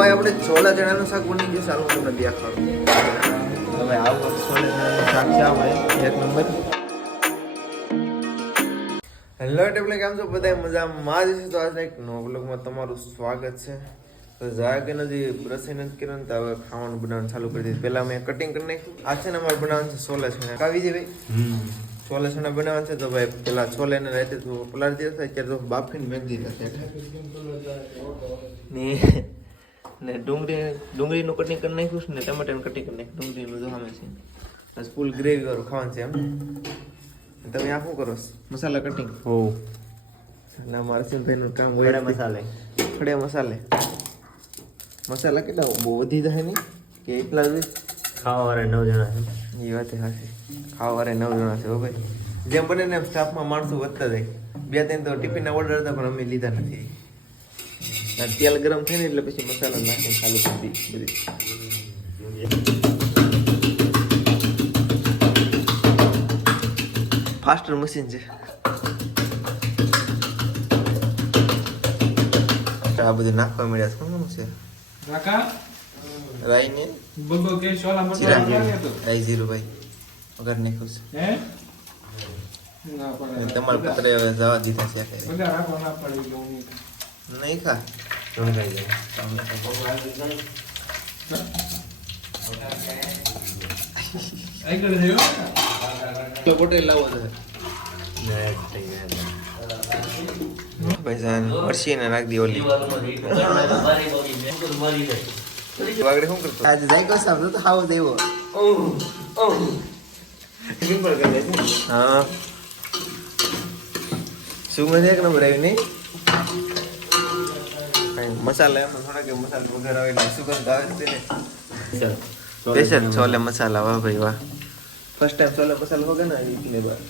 ભાઈ આપણે છોલા ચણાનું શાક બની ગયું. ચાલો હું તમને દેખાડું. હવે આવું છોલા ચણાનું શાક છે આપણે એક નંબર. હેલો એટલે કેમ છો બધા મજામાં જ છે. તો આજે એક નવો વ્લોગમાં તમારું સ્વાગત છે. તો જા કે નથી રસોઈ નથી કર્યું તો હવે ખાવાનું બનાવવાનું ચાલુ કરી દીધું. પહેલા મેં કટિંગ કરી નાખ્યું. આ છે ને અમારે બનાવવાનું છે છોલા ચણા. કાવી છે ભાઈ છોલા ચણા બનાવવાનું છે. તો ભાઈ પેલા છોલાને રાતે તો પલાળી દીધા. અત્યારે તો બાફીને મેં દીધા છે ને ડુંગળીનું કટિંગ કરી નાખ્યું છે ને ટમાટાનું કટિંગ કરી નાખ્યું. ડુંગળીનું જો સામે છે. આ ફૂલ ગ્રેવી વાળું ખાવાનું છે એમ. તમે આ શું કરો મસાલા કટિંગ? હો ના મારે ભાઈનું કામ હોય. ખડે મસાલે મસાલા કેટલા બહુ વધી જાય નહીં કે એટલા જ ખાવા વાળા 9 જણા છે. એ વાત સાચી. ખાવા વાળા 9 જણા છે હો ભાઈ. જેમ બને ને એમ સ્ટાફમાં માણસો વધતા જાય. 2-3 તો ટિફિનના ઓર્ડર હતા પણ અમે લીધા નથી. તેલ ગરમ થાય ને એટલે પછી મસાલો નાખીને ચાલુ કરી દીધી. ફાસ્ટર મશીન છે આ બધું નાખવા મળ્યા. શું છે કાકા રાઈ ને બગો કે સોલા મટવા લાગ્યા તો રાઈ જીરું ભાઈ વગર નાખ્યું છે. હે ના પડે તમારા પુત્રે હવે જવા દીધા છે બધા રાખો ના પડી ગયું નહીં ખા તમે ખાઈ જાઓ. આગળ થયો તો બોટે લાવો છે નેટ થઈ ગયા. ભાઈ જાન મરસીને નાખ દી ઓલી વાગડે શું કરતો આજે જાય કો સાહેબ તો હાવ દેવો સિમ્પલ કરી દે. હા સુગંધ એક નંબર આવી નહીં. મસાલા એમાં થોડા કે મસાલા વગર આવે એટલે સુગંધ આવે છે ને. ચાલ સ્પેશિયલ છોલે મસાલા વાહ ભાઈ વાહ. ફર્સ્ટ ટાઈમ છોલે મસાલા વગર ના એટલે બસ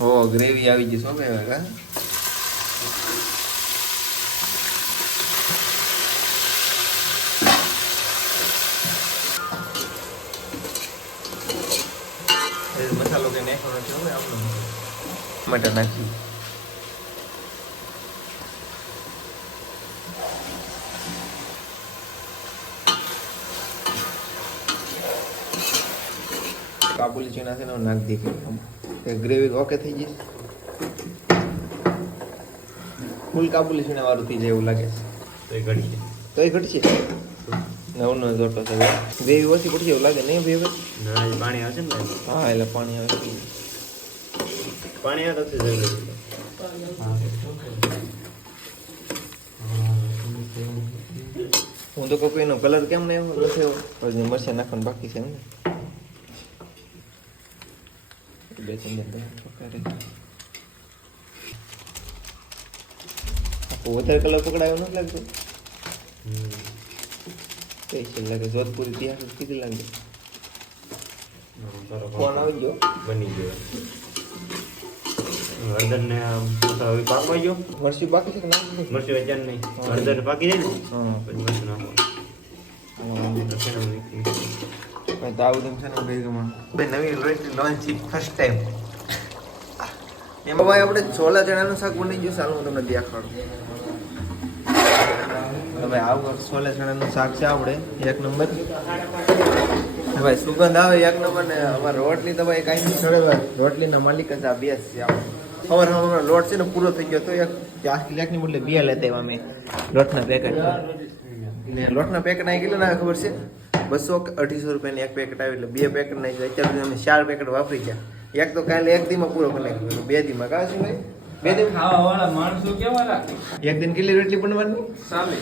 હો ગ્રેવી આવી ગઈ. શું ભાઈ કા મસાલો કે નાખવાનો છે હવે આપણો ટમાટર નાખી. કાબુલી ચણા છે ને નાખ દે. ગ્રેવી ઓકે થઈ જશે. ફૂલ કાબુલી ચણા વાળું થઈ જાય એવું લાગે છે. તો એ ઘડી જાય. તો એ ઘટશે નવનો જોટો છે. ગ્રેવી ઓછી પડશે એવું લાગે નહીં ભાઈ? ના એ પાણી આવશે ને હા એટલે પાણી આવે. પાણી આવે તો જલ્દી. હું તો કોઈ એનો કલર કેમ નહીં નથી એવો. પછી મરચાં નાખવાનું બાકી છે એમ ને. બે ચમચા વધારે કલર પકડાયો નથી લાગતો. સ્પેશિયલ લાગે જોધપુરી તિહાર કીધી લાગે. ફોન આવી ગયો બની ગયો. હળદર ને પાકવા ગયો. મરચું બાકી છે કે નાખી? મરચું વેચાણ નહીં. હળદર પાકી જાય ને હા પછી મરચું નાખો. તો આવું તેમ છે ને બેગમાં બે નવી લોન્ચ છે ફર્સ્ટ ટાઈમ. એમાં ભાઈ આપણે છોલા ચણાનું શાક બની ગયું. ચાલો હું તમને દેખાડું. તો ભાઈ આવું છોલા ચણાનું શાક છે આપણે એક નંબર. ભાઈ સુગંધ આવે એક નંબર ને અમારે રોટલી તો ભાઈ કાંઈ નહીં સડે. રોટલીના માલિક જ આ બેસ છે આપણે. ખબર હમણાં લોટ છે ને પૂરો થઈ ગયો તો એક 4 લાખની બદલે 2 લેતા આવ્યા અમે લોટના પેકેટ. ને લોટના પેકેટ આવી ગયેલા ના ખબર છે 200-250 રૂપિયાની એક પેકેટ આવી એટલે 2 પેકેટ નાખી. અત્યારે અમે 4 પેકેટ વાપરી ગયા. એક તો કાલે એક દીમાં પૂરો કરી નાખ્યો. 2 દીમાં કાં છે ભાઈ? 2 દી ખાવા વાળા માણસો કેવા રાખે એક દિન કેટલી રોટલી બનવાની? સામે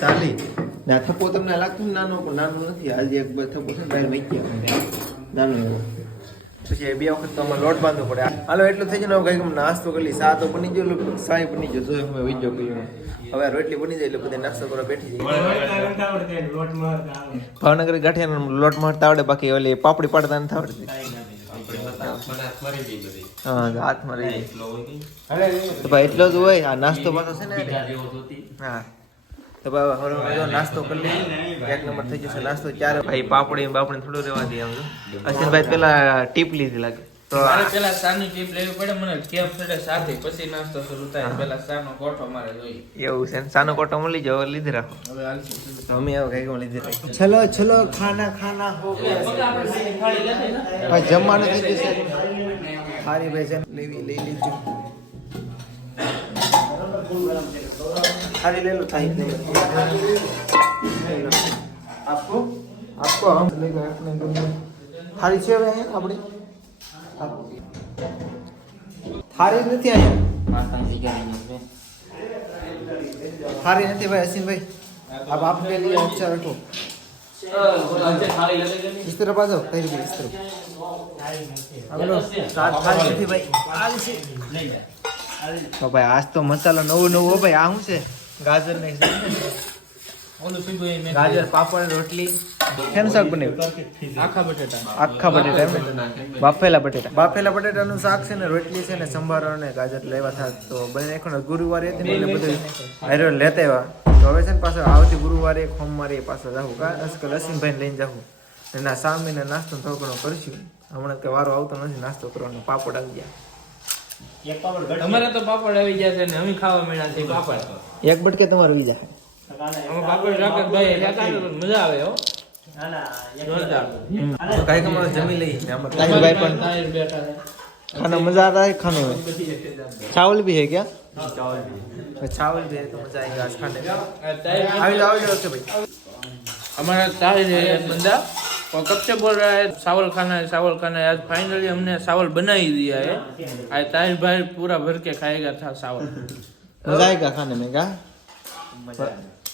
40. ના થપ્પો તમને લાગતું નાનો પણ નાનું નથી. આજે એક થપ્પો છે બહાર મૂકી નાનો એવો. પછી 2 વખત તો અમારે લોટ બાંધવો પડે. હાલો એટલું થઈ જાય ને કંઈક નાસ્તો કરી સા તો બની ગયો. સાય બની ગયો જોયો અમે વીજો કહ્યું. હવે રોટલી બની જાય એટલે બધે નાસ્તો કરવા બેઠી જાય. ભાવનગર ગાંઠિયાનો લોટ મારતા આવડે બાકી ઓલી પાપડી પાડતા નથી આવડતી. હા હાથમાં રહી જાય તો ભાઈ એટલો જ હોય. આ નાસ્તો પાછો છે ને હા તો ભાઈ હવે જો નાસ્તો કરી લઈએ. એક નંબર થઈ જશે નાસ્તો. ત્યારે ભાઈ પાપડી થોડું રહેવા દઈએ આમ. અશ્વિનભાઈ પેલા ટીપ લીધી લાગે. તો મારે પેલા સાની ટીપ લેવી પડે મને કેપ પડે સાથે પછી નાસ્તો શરૂ થાય પેલા સાનો કોઠો મારે જોઈએ એવું છે ને સાનો કોટો મળી જાવ લીધી રાખો હવે હાલશે અમે હવે કઈ લીધી રાખી ચલો ચલો ખાના ખાના હો ગયા ભાઈ જમવાનું થઈ જશે હારી ભાઈ છે લઈ લીધું हारी ले लो थाई ले आपको आपको हम लेगा अपने थारी છે હવે આપણી થારી નથી આયા થારી નથી भाई असीम भाई अब आपके लिए अच्छा रखो इस तरफ आ जाओ तेरी भी इस तरफ अब लो साथ थाली નથી भाई आल से તો ભાઈ આજ તો મસાલો નવું હો ભાઈ આ શું છે ગાજર ને ઓલું સીધું એ મેં ગાજર પાપડ રોટલી કેમ શાક બન્યું આખા બટેટા એમ બાફેલા બટેટાનું શાક છે ને રોટલી છે ને સંભારો ને ગાજર લેવા થાય તો બને નાખ્યો ગુરુવારે હતી ને એટલે બધું હારો લેતા આવ્યા તો હવે છે ને પાછો આવતી ગુરુવારે સોમવારે પાછો જાવું કા આજકાલ અસીમભાઈ લઈને જાવું એના સામીને નાસ્તો થોડો ઘણો કરશું હમણાં કે વારો આવતો નથી નાસ્તો કરવાનો પાપડ આવી ગયા અમારે તો પાપડ આવી ગયા છે ને અમે ખાવા મળ્યા છે પાપડ એક બટકે તમારો વી જાય અમે પાપડ રાખે ભાઈ મજા આવે હો જોરદાર કઈ કમાડો જમી લઈ તાહિરભાઈ પણ તાહિર બેઠા છે खाना मजा आ रहा है खाने में चावल भी है क्या चावल भी है तो मजा आएगा आज खाने में ताहिर आओ जाओ भाई हमारा ताहिर है एक बंदा और कब से बोल रहा है चावल खाना है आज फाइनली हमने चावल बना ही दिया है आज ताहिर भाई पूरा भर के खाएगा था चावल मजा आएगा खाने में क्या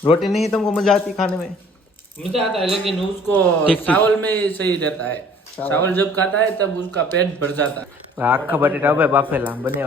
रोटी नहीं तुमको मजा आती खाने में मजा आता है लेकिन उसको ठीक। चावल में ही सही रहता है चावल जब खाता है तब उसका पेट भर जाता है आखा बटेटा बाफेला बने